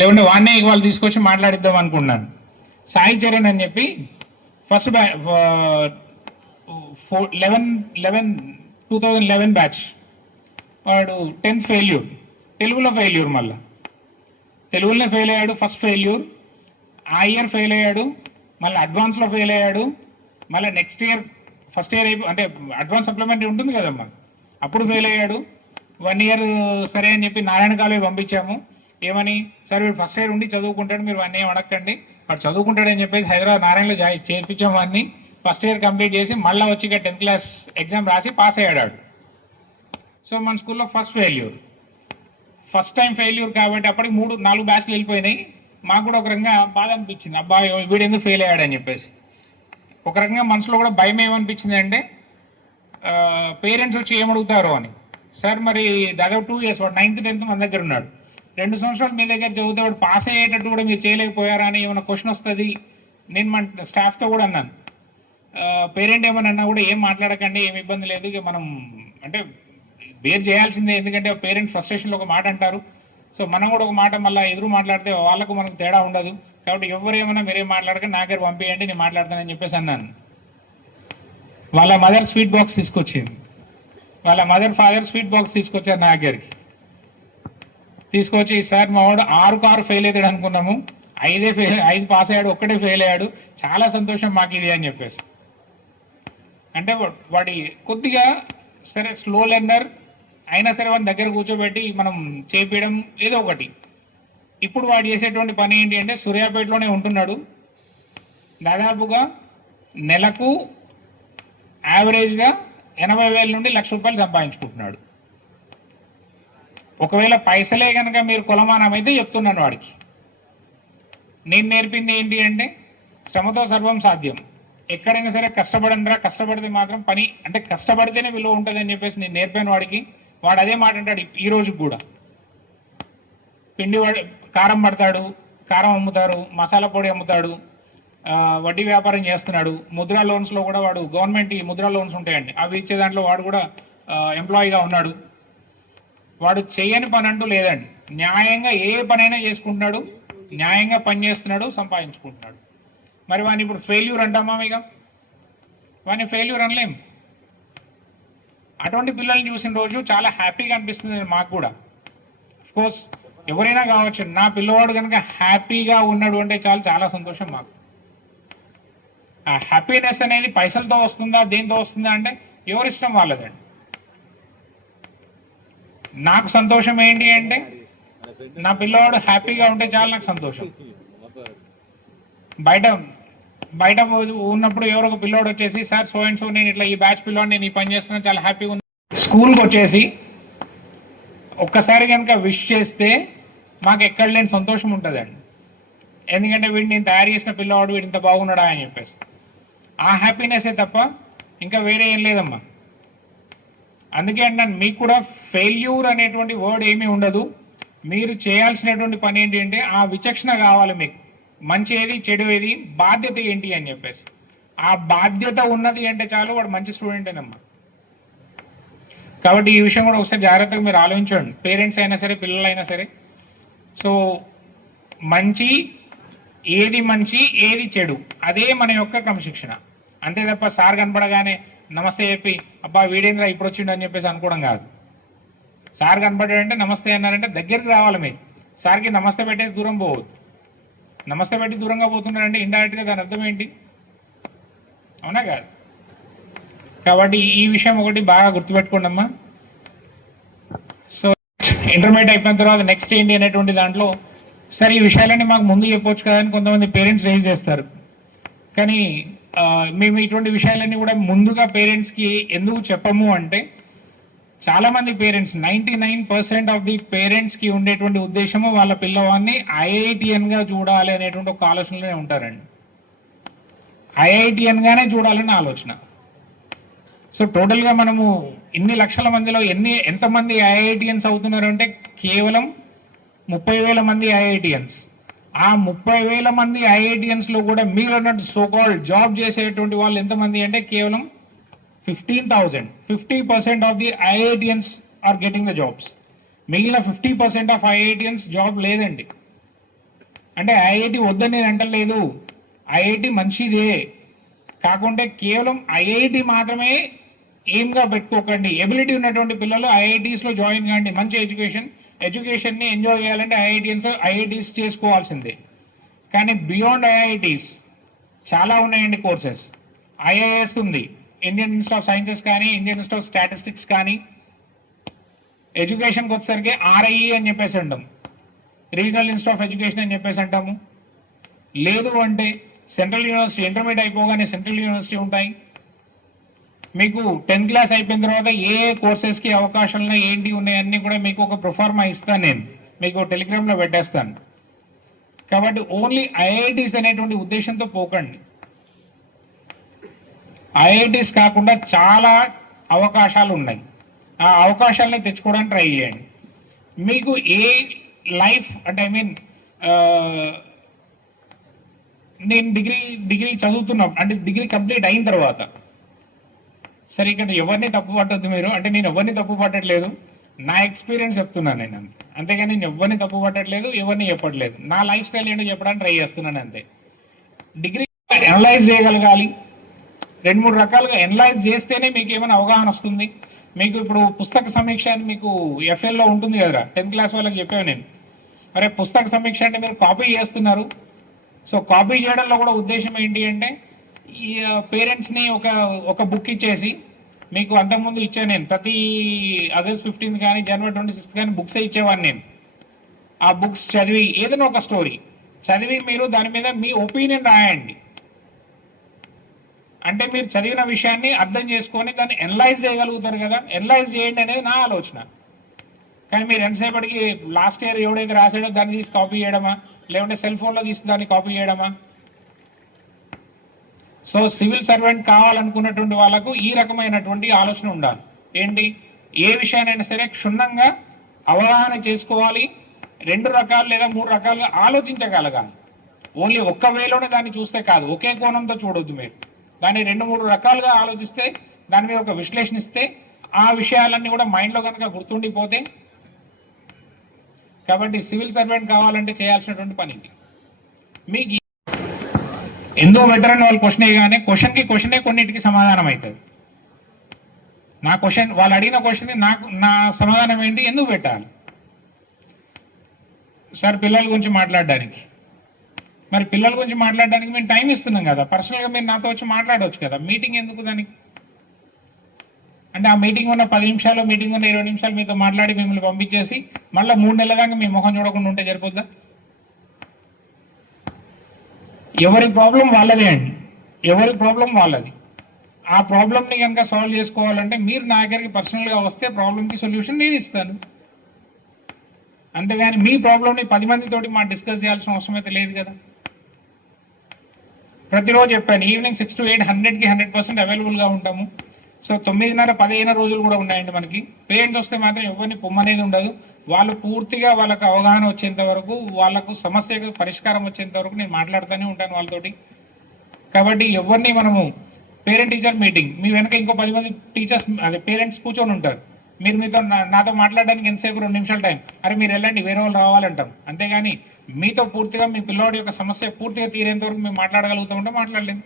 లేకుంటే వాన్నే వాళ్ళు తీసుకొచ్చి మాట్లాడిద్దాం అనుకున్నాను. సాయి చరణ్ అని చెప్పి ఫస్ట్ 2011 బ్యాచ్, వాడు 10th ఫెయిల్యూర్, తెలుగులో ఫెయిల్యూర్, మళ్ళీ తెలుగులోనే ఫెయిల్ అయ్యాడు. ఫస్ట్ ఫెయిల్యూర్, ఆ ఇయర్ ఫెయిల్ అయ్యాడు, మళ్ళీ అడ్వాన్స్లో ఫెయిల్ అయ్యాడు, మళ్ళీ నెక్స్ట్ ఇయర్ ఫస్ట్ ఇయర్ అంటే అడ్వాన్స్ సప్లిమెంటరీ ఉంటుంది కదమ్మా, అప్పుడు ఫెయిల్ అయ్యాడు. 1 ఇయర్ సరే అని చెప్పి నారాయణ కాలేజ్ పంపించాము. ఏమని, సార్ వీడు ఫస్ట్ ఇయర్ ఉండి చదువుకుంటాడు, మీరు 1 ఇయర్ అడగండి, వాడు చదువుకుంటాడని చెప్పేసి హైదరాబాద్ నారాయణలో చేర్పించాము. అన్ని ఫస్ట్ ఇయర్ కంప్లీట్ చేసి మళ్ళీ వచ్చి 10th క్లాస్ ఎగ్జామ్ రాసి పాస్ అయ్యాడు. సో మన స్కూల్లో first failure, first time failure కాబట్టి అప్పటికి 3-4 బ్యాచ్లు వెళ్ళిపోయినాయి. మాకు కూడా ఒక రకంగా బాధ అనిపించింది, అబ్బాయి వీడు ఎందుకు ఫెయిల్ అయ్యాడని చెప్పేసి. ఒక రకంగా మనసులో కూడా భయం ఏమనిపించింది అంటే పేరెంట్స్ వచ్చి ఏమడుగుతారో అని. సార్ మరి దాదాపు 2 ఇయర్స్ వాడు 9th 10th మన దగ్గర ఉన్నాడు, 2 సంవత్సరాలు మీ దగ్గర చదివితే వాడు పాస్ అయ్యేటట్టు కూడా మీరు చేయలేకపోయారా అని ఏమైనా క్వశ్చన్ వస్తుంది. నేను మన స్టాఫ్తో కూడా అన్నాను, పేరెంట్ ఏమని అన్నా కూడా ఏం మాట్లాడకండి, ఏమి ఇబ్బంది లేదు, ఇక మనం అంటే బేర్ చేయాల్సిందే, ఎందుకంటే పేరెంట్ ఫ్రస్ట్రేషన్లో ఒక మాట అంటారు. సో మనం కూడా ఒక మాట మళ్ళీ ఎదురు మాట్లాడితే వాళ్ళకు మనకు తేడా ఉండదు, కాబట్టి ఎవరేమన్నా మీరేం మాట్లాడకండి, నా దగ్గర పంపించండి, నేను మాట్లాడతానని చెప్పేసి అన్నాను. వాళ్ళ మదర్ స్వీట్ బాక్స్ తీసుకొచ్చింది, వాళ్ళ మదర్ ఫాదర్ స్వీట్ బాక్స్ తీసుకొచ్చారు నా దగ్గరికి. తీసుకొచ్చి సార్ మా వాడు 6 ఫెయిల్ అవుతాడు అనుకున్నాము, 5 పాస్ అయ్యాడు, ఒక్కటే ఫెయిల్ అయ్యాడు, చాలా సంతోషం మాకు ఇది అని చెప్పేసి. అంటే వాడి కొద్దిగా సరే స్లో లెర్నర్ అయినా సరే వాడి దగ్గర కూర్చోబెట్టి మనం చేపించడం ఏదో ఒకటి. ఇప్పుడు వాడు చేసేటువంటి పని ఏంటి అంటే సూర్యాపేటలోనే ఉంటున్నాడు, దాదాపుగా నెలకు యావరేజ్గా 80,000 నుండి 1,00,000 రూపాయలు సంపాదించుకుంటున్నాడు. ఒకవేళ పైసలే కనుక మీరు కొలమానం అయితే చెప్తున్నాను వాడికి. నేను నేర్పింది ఏంటి అంటే శ్రమతో సర్వం సాధ్యం, ఎక్కడైనా సరే కష్టపడండిరా, కష్టపడితే మాత్రం పని అంటే కష్టపడితేనే విలువ ఉంటుంది అని చెప్పేసి నేను నేర్పాను వాడికి. వాడు అదే మాట అంటాడు ఈ రోజుకి కూడా. కారం పడతాడు, కారం అమ్ముతారు, మసాలా పొడి అమ్ముతాడు, వడ్డీ వ్యాపారం చేస్తున్నాడు. ముద్రా లోన్స్లో కూడా వాడు గవర్నమెంట్ ముద్రా లోన్స్ ఉంటాయండి, అవి ఇచ్చే దాంట్లో వాడు కూడా ఎంప్లాయీగా ఉన్నాడు. వాడు చేయని పని అంటూ లేదండి, న్యాయంగా ఏ పనైనా చేసుకుంటున్నాడు, న్యాయంగా పని చేస్తున్నాడు, సంపాదించుకుంటున్నాడు. మరి వాడిని ఇప్పుడు ఫెయిల్యూర్ అంటామా? ఇక వాడిని ఫెయిల్యూర్ అనలేం. అటువంటి పిల్లల్ని చూసిన రోజు చాలా హ్యాపీగా అనిపిస్తుంది మాకు కూడా. అఫ్కోర్స్ ఎవరైనా కావచ్చు, నా పిల్లవాడు కనుక హ్యాపీగా ఉన్నాడు అంటే చాలా సంతోషం మాకు. ఆ హ్యాపీనెస్ అనేది పైసలతో వస్తుందా దేంతో వస్తుందా అంటే ఎవరిష్టం వాళ్ళదండి. నాకు సంతోషం ఏంటి అంటే నా పిల్లవాడు హ్యాపీగా ఉంటే చాలా నాకు సంతోషం. బయట ఉన్నప్పుడు ఎవరో ఒక పిల్లోడు వచ్చేసి సార్ సో అండ్ సో నేను ఇట్లా ఈ బ్యాచ్ పిల్లోడు నేను ఈ పని చేస్తున్నా చాలా హ్యాపీగా ఉంది, స్కూల్కి వచ్చేసి ఒక్కసారి కనుక విష్ చేస్తే మాకు ఎక్కడ లేని సంతోషం ఉంటుందండి. ఎందుకంటే వీడిని నేను తయారు చేసిన పిల్లవాడు వీడు ఇంత బాగున్నాడా అని చెప్పేసి ఆ హ్యాపీనెస్సే తప్ప ఇంకా వేరే ఏం లేదమ్మా. అందుకే అంటాను మీకు కూడా ఫెయిల్యూర్ అనేటువంటి వర్డ్ ఏమీ ఉండదు. మీరు చేయాల్సినటువంటి పని ఏంటి అంటే ఆ విచక్షణ కావాలి మీకు, మంచి ఏది చెడు ఏది, బాధ్యత ఏంటి అని చెప్పేసి. ఆ బాధ్యత ఉన్నది అంటే చాలు వాడు మంచి స్టూడెంటేనమ్మా. కాబట్టి ఈ విషయం కూడా ఒకసారి జాగ్రత్తగా మీరు ఆలోచించండి, పేరెంట్స్ అయినా సరే పిల్లలైనా సరే. సో ఏది మంచి ఏది చెడు అదే మన యొక్క క్రమశిక్షణ, అంతే తప్ప సార్ కనపడగానే నమస్తే చెప్పి అబ్బా వీడేంద్ర ఇప్పుడు వచ్చిండు అని చెప్పేసి అనుకోవడం కాదు. సార్ కనపడాడంటే నమస్తే అన్నారంటే దగ్గరికి రావాలి. మీరు సార్కి నమస్తే పెట్టేసి దూరం పోవద్దు. నమస్తే పెట్టి దూరంగా పోతున్నారంటే ఇండైరెక్ట్గా దాని అర్థం ఏంటి? అవునా కాదు? కాబట్టి ఈ విషయం ఒకటి బాగా గుర్తుపెట్టుకోండి అమ్మా. సో ఇంటర్మీడియట్ అయిపోయిన తర్వాత నెక్స్ట్ ఏంటి అనేటువంటి దాంట్లో సరే ఈ విషయాలన్నీ మాకు ముందు చెప్పవచ్చు కదా అని కొంతమంది పేరెంట్స్ రైజ్ చేస్తారు. కానీ మేము ఇటువంటి విషయాలన్నీ కూడా ముందుగా పేరెంట్స్కి ఎందుకు చెప్పము అంటే చాలామంది పేరెంట్స్ 99% ఆఫ్ ది పేరెంట్స్కి ఉండేటువంటి ఉద్దేశము వాళ్ళ పిల్లవాడిని ఐఐటిఎన్గా చూడాలి అనేటువంటి ఒక ఆలోచనలోనే ఉంటారండి. ఐఐటిఎన్గానే చూడాలని ఆలోచన. సో టోటల్గా మనము ఇన్ని లక్షల మందిలో ఎంతమంది ఐఐటిఎన్స్ అవుతున్నారు అంటే కేవలం 30,000 మంది ఐఐటిఎన్స్. ఆ 30,000 మంది ఐఐటిఎన్స్లో కూడా మీరు అన్నట్టు సోకాల్డ్ జాబ్ చేసేటువంటి వాళ్ళు ఎంతమంది అంటే కేవలం 15,000. 50% of the IITians are getting the jobs. మిగిలిన 50% ఆఫ్ ఐఐటిఎన్స్ జాబ్ లేదండి. అంటే ఐఐటి వద్దని నేను అంటలేదు, ఐఐటి మంచిదే, కాకుంటే కేవలం ఐఐటి మాత్రమే ఎయిమ్గా పెట్టుకోకండి. ఎబిలిటీ ఉన్నటువంటి పిల్లలు ఐఐటీస్లో జాయిన్ కాండి. మంచి ఎడ్యుకేషన్ని ఎంజాయ్ చేయాలంటే ఐఐటీస్ చేసుకోవాల్సిందే. కానీ బియాండ్ ఐఐటీస్ చాలా ఉన్నాయండి కోర్సెస్. ఐఐఎస్ ఉంది, ఇండియన్ ఇన్స్టిట్యూట్ ఆఫ్ సైన్సెస్ కానీ, ఇండియన్ ఇన్స్టిట్యూట్ ఆఫ్ స్టాటిస్టిక్స్ కానీ. ఎడ్యుకేషన్కి వచ్చేసరికి ఆర్ఐఈ అని చెప్పేసి అంటాం, రీజనల్ ఇన్స్టిట్యూట్ ఆఫ్ ఎడ్యుకేషన్ అని చెప్పేసి అంటాము. లేదు అంటే సెంట్రల్ యూనివర్సిటీ, ఇంటర్మీడియట్ అయిపోగానే సెంట్రల్ యూనివర్సిటీ ఉంటాయి. మీకు 10th క్లాస్ అయిపోయిన తర్వాత ఏ కోర్సెస్కి అవకాశాలు ఏంటి ఉన్నాయన్నీ కూడా మీకు ఒక ప్రొఫార్మా ఇస్తాను, నేను మీకు టెలిగ్రామ్లో పెట్టేస్తాను. కాబట్టి ఓన్లీ ఐఐటీస్ అనేటువంటి ఉద్దేశంతో పోకండి. ఐఐటీస్ కాకుండా చాలా అవకాశాలు ఉన్నాయి, ఆ అవకాశాలని తెచ్చుకోవడానికి ట్రై చేయండి. మీకు ఏ లైఫ్ అంటే నేను డిగ్రీ చదువుతున్నా అంటే డిగ్రీ కంప్లీట్ అయిన తర్వాత, సరే ఇక్కడ ఎవరిని తప్పు పట్టద్దు మీరు, అంటే నేను ఎవరిని తప్పు పట్టట్లేదు, నా ఎక్స్పీరియన్స్ చెప్తున్నాను నేను అంతే. అంతేగాని నేను ఎవరిని తప్పు పట్టట్లేదు, ఎవరిని చెప్పట్లేదు, నా లైఫ్ స్టైల్ ఏంటో చెప్పడానికి ట్రై చేస్తున్నాను అంతే. డిగ్రీ అనలైజ్ చేయగలగాలి, 2-3 రకాలుగా అనలైజ్ చేస్తేనే మీకు ఏమైనా అవగాహన వస్తుంది. మీకు ఇప్పుడు పుస్తక సమీక్ష అని మీకు ఎఫ్ఎల్లో ఉంటుంది కదా, 10th క్లాస్ వాళ్ళకి చెప్పాను నేను. అరే పుస్తక సమీక్ష అంటే మీరు కాపీ చేస్తున్నారు. సో కాపీ చేయడంలో కూడా ఉద్దేశం ఏంటి అంటే, ఈ పేరెంట్స్ని ఒక బుక్ ఇచ్చేసి, మీకు అంతకుముందు ఇచ్చాను నేను, ప్రతి ఆగస్ట్ 15th కానీ జనవరి 26th కానీ బుక్సే ఇచ్చేవాడిని నేను. ఆ బుక్స్ చదివి ఏదైనా ఒక స్టోరీ చదివి మీరు దాని మీద మీ ఒపీనియన్ రాయండి. అంటే మీరు చదివిన విషయాన్ని అర్థం చేసుకొని దాన్ని అనలైజ్ చేయగలుగుతారు కదా, అనలైజ్ చేయండి అనేది నా ఆలోచన. కానీ మీరు ఎంతసేపటికి లాస్ట్ ఇయర్ ఎవడైతే రాసాడో దాన్ని తీసి కాపీ చేయడమా, లేకుంటే సెల్ ఫోన్లో తీసి దాన్ని కాపీ చేయడమా. సో సివిల్ సర్వెంట్ కావాలనుకున్నటువంటి వాళ్ళకు ఈ రకమైనటువంటి ఆలోచన ఉండాలి. ఏంటి, ఏ విషయాన్నైనా సరే క్షుణ్ణంగా అవగాహన చేసుకోవాలి, 2 రకాలు లేదా 3 రకాలుగా ఆలోచించగలగాలి. ఓన్లీ ఒక్క వేలోనే దాన్ని చూస్తే కాదు, ఒకే కోణంతో చూడొద్దు. మీరు దాన్ని 2-3 రకాలుగా ఆలోచిస్తే, దాని మీద ఒక విశ్లేషణ ఇస్తే, ఆ విషయాలన్నీ కూడా మైండ్లో కనుక గుర్తుండిపోతే. కాబట్టి సివిల్ సర్వెంట్ కావాలంటే చేయాల్సినటువంటి పని ఇది. మీకు ఎందుకు బెటర్ అని వాళ్ళు క్వశ్చన్ వేయగానే క్వశ్చనే కొన్నిటికి సమాధానం అవుతుంది. నా క్వశ్చన్, వాళ్ళు అడిగిన క్వశ్చన్ నా సమాధానం ఏంటి, ఎందుకు పెట్టాలి సార్ పిల్లల గురించి మాట్లాడడానికి. మరి పిల్లల గురించి మాట్లాడడానికి మేము టైం ఇస్తున్నాం కదా, పర్సనల్గా మీరు నాతో వచ్చి మాట్లాడవచ్చు కదా. మీటింగ్ ఎందుకు దానికి? అంటే ఆ మీటింగ్ ఉన్న 10 నిమిషాలు, మీటింగ్ ఉన్న 20 నిమిషాలు మీతో మాట్లాడి మిమ్మల్ని పంపించేసి మళ్ళీ 3 నెలల దాకా మీ ముఖం చూడకుండా ఉంటే సరిపోద్దా? ఎవరి ప్రాబ్లం వాళ్ళదే అండి, ఎవరి ప్రాబ్లం వాళ్ళది. ఆ ప్రాబ్లమ్ని కనుక సాల్వ్ చేసుకోవాలంటే మీరు నా దగ్గరికి పర్సనల్గా వస్తే ప్రాబ్లమ్కి సొల్యూషన్ నేను ఇస్తాను. అంతేగాని మీ ప్రాబ్లమ్ని 10 మందితోటి డిస్కస్ చేయాల్సిన అవసరం అయితే లేదు కదా. ప్రతిరోజు చెప్పాను, ఈవినింగ్ 6 to 8 100కి 100% అవైలబుల్గా ఉంటాము. సో 9:30-10 రోజులు కూడా ఉన్నాయండి మనకి. పేరెంట్స్ వస్తే మాత్రం ఎవరిని పొమ్మనేది ఉండదు. వాళ్ళు పూర్తిగా వాళ్ళకు అవగాహన వచ్చేంత వరకు, వాళ్ళకు సమస్యకు పరిష్కారం వచ్చేంత వరకు నేను మాట్లాడుతూనే ఉంటాను వాళ్ళతోటి. కాబట్టి ఎవరిని మనము పేరెంట్ టీచర్ మీటింగ్, మీ వెనక ఇంకో 10 మంది టీచర్స్ అదే పేరెంట్స్ కూర్చొని ఉంటారు. మీరు నాతో మాట్లాడడానికి ఎంతసేపు 2 నిమిషాల టైం, అరే మీరు వెళ్ళండి వేరే వాళ్ళు రావాలంటాం. అంతేగాని మీతో పూర్తిగా మీ పిల్లవాడి యొక్క సమస్య పూర్తిగా తీరేంత వరకు మేము మాట్లాడగలుగుతామంటే మాట్లాడలేము.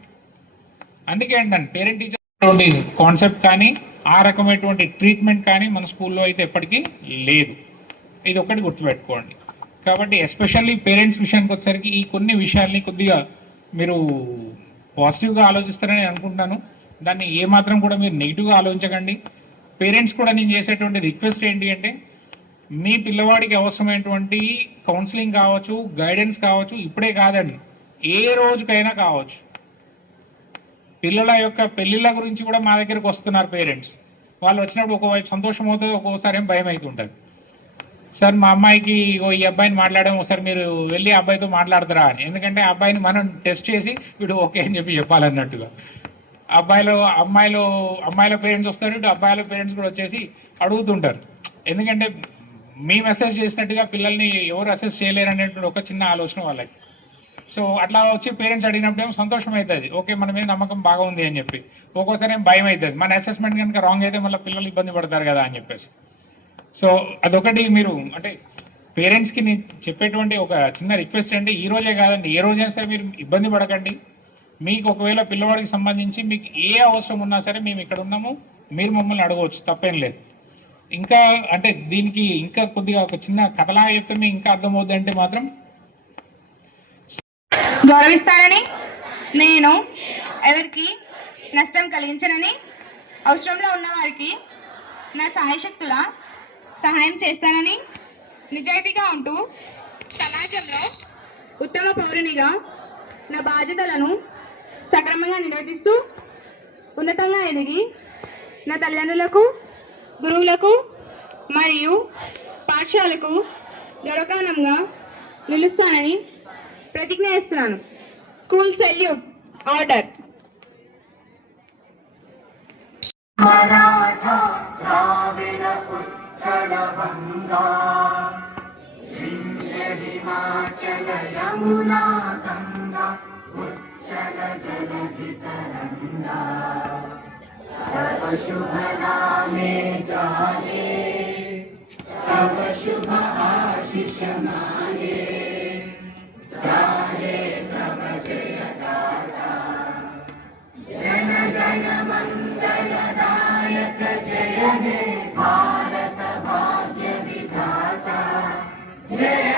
అందుకే అంటాను, పేరెంట్ టీచర్ కాన్సెప్ట్ కానీ ఆ రకమైనటువంటి ట్రీట్మెంట్ కానీ మన స్కూల్లో అయితే ఎప్పటికీ లేదు. ఇది ఒక్కటి గుర్తుపెట్టుకోండి. కాబట్టి ఎస్పెషల్లీ పేరెంట్స్ విషయానికి వచ్చేసరికి ఈ కొన్ని విషయాల్ని కొద్దిగా మీరు పాజిటివ్గా ఆలోచిస్తారని నేను అనుకుంటున్నాను. దాన్ని ఏమాత్రం కూడా మీరు నెగిటివ్గా ఆలోచించకండి. పేరెంట్స్ కూడా నేను చేసేటువంటి రిక్వెస్ట్ ఏంటి అంటే, మీ పిల్లవాడికి అవసరమైనటువంటి కౌన్సిలింగ్ కావచ్చు, గైడెన్స్ కావచ్చు, ఇప్పుడే కాదండి ఏ రోజుకైనా కావచ్చు. పిల్లల యొక్క పెళ్ళిళ్ళ గురించి కూడా మా దగ్గరకు వస్తున్నారు పేరెంట్స్. వాళ్ళు వచ్చినప్పుడు ఒకవైపు సంతోషం అవుతుంది, ఒక్కోసారి ఏం భయం అవుతుంటుంది. సార్ మా అమ్మాయికి ఈ అబ్బాయిని మాట్లాడాము, ఒకసారి మీరు వెళ్ళి ఆ అబ్బాయితో మాట్లాడతారా అని. ఎందుకంటే ఆ అబ్బాయిని మనం టెస్ట్ చేసి వీడు ఓకే అని చెప్పాలన్నట్టుగా. అమ్మాయిల పేరెంట్స్ వస్తారు, ఇటు అబ్బాయిల పేరెంట్స్ కూడా వచ్చేసి అడుగుతుంటారు. ఎందుకంటే మేము అసెస్ చేసినట్టుగా పిల్లల్ని ఎవరు అసెస్ చేయలేరు అనేటువంటి ఒక చిన్న ఆలోచన వాళ్ళకి. సో అట్లా వచ్చి పేరెంట్స్ అడిగినప్పుడు ఏమో సంతోషం అవుతుంది, ఓకే మన మీద నమ్మకం బాగా ఉంది అని చెప్పి. ఒక్కోసారి ఏం భయం అవుతుంది, మన అసెస్మెంట్ కనుక రాంగ్ అయితే మళ్ళీ పిల్లలు ఇబ్బంది పడతారు కదా అని చెప్పేసి. సో అదొకటి మీరు అంటే పేరెంట్స్కి నేను చెప్పేటువంటి ఒక చిన్న రిక్వెస్ట్ అంటే ఈ రోజే కాదండి, ఏ రోజైనా సరే మీరు ఇబ్బంది పడకండి. మీకు ఒకవేళ పిల్లవాడికి సంబంధించి మీకు ఏ అవసరం ఉన్నా సరే మేము ఇక్కడ ఉన్నాము, మీరు మమ్మల్ని అడగవచ్చు, తప్పేం లేదు. ఇంకా అంటే దీనికి ఇంకా కొద్దిగా ఒక చిన్న కథలాగా చెప్తే మీకు ఇంకా అర్థమవుద్ది అంటే మాత్రం, గౌరవిస్తానని, నేను ఎవరికి నష్టం కలిగించనని, అవసరంలో ఉన్న వారికి నా సాయశక్తుల సహాయం చేస్తానని, నిజాయితీగా ఉంటూ సమాజంలో ఉత్తమ పౌరునిగా నా బాధ్యతలను సక్రమంగా నిర్వర్తిస్తూ ఉన్నతంగా ఎదిగి నా తల్లిదండ్రులకు, గురువులకు మరియు పాఠశాలకు గౌరవకారణంగా నిలుస్తానని ప్రతిజ్ఞ చేస్తున్నాను. School salute order. Maratha Dravida Utkala Vanga Vindhya Himachala Yamuna Ganga ఉచ్చల జలధి తరంగా తవ శుభ నామే జానే తవ శుభ ఆశిష మానే गाहे तव जय गाथा जन गण मंगल दायक जय हे भारत भाग्य विधाता जय